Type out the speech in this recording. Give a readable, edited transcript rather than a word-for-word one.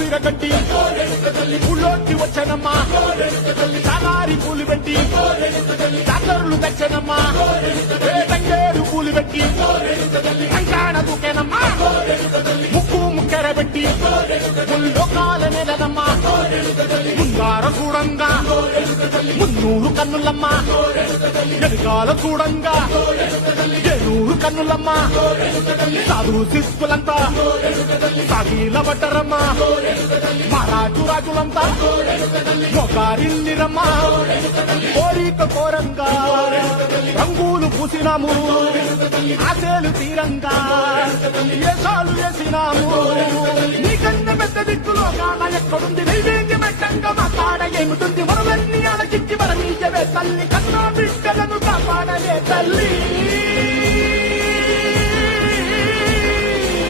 సీర కట్టి ఊళ్ళోకి వచ్చానమ్మా చాలారి పూలు పెట్టి చాకరులు తెచ్చానమ్మా తంగేరు పూలు పెట్టి కంకాణ దూకేనమ్మా ముక్కు ముక్కెర పెట్టి ముల్లోకాల నెలనమ్మా ముంగార చూడంగా మున్నూరు కన్నులమ్మా ఎనకాల చూడంగా ఏనూరు కన్నులమ్మా సాధు శిస్తులంతా సాగిల పడ్డరమ్మా మహారాజు రాజులంతా మొగారిల్లిరమ్మా కోరిక కోరంగా రంగులు పూసినాము ఆశలు తీరంగా ఏసాలు వేసినాము నీకన్నా పెద్ద దిక్కులో కాన ఎక్కడుంది నైవేద్యం ఎట్టంగా మాట్లాడ ఏమిటుంది మనలన్నీ అలకిచ్చి మన నీయవే తల్లి కన్నా బిడ్డలను కాపాడలే తల్లి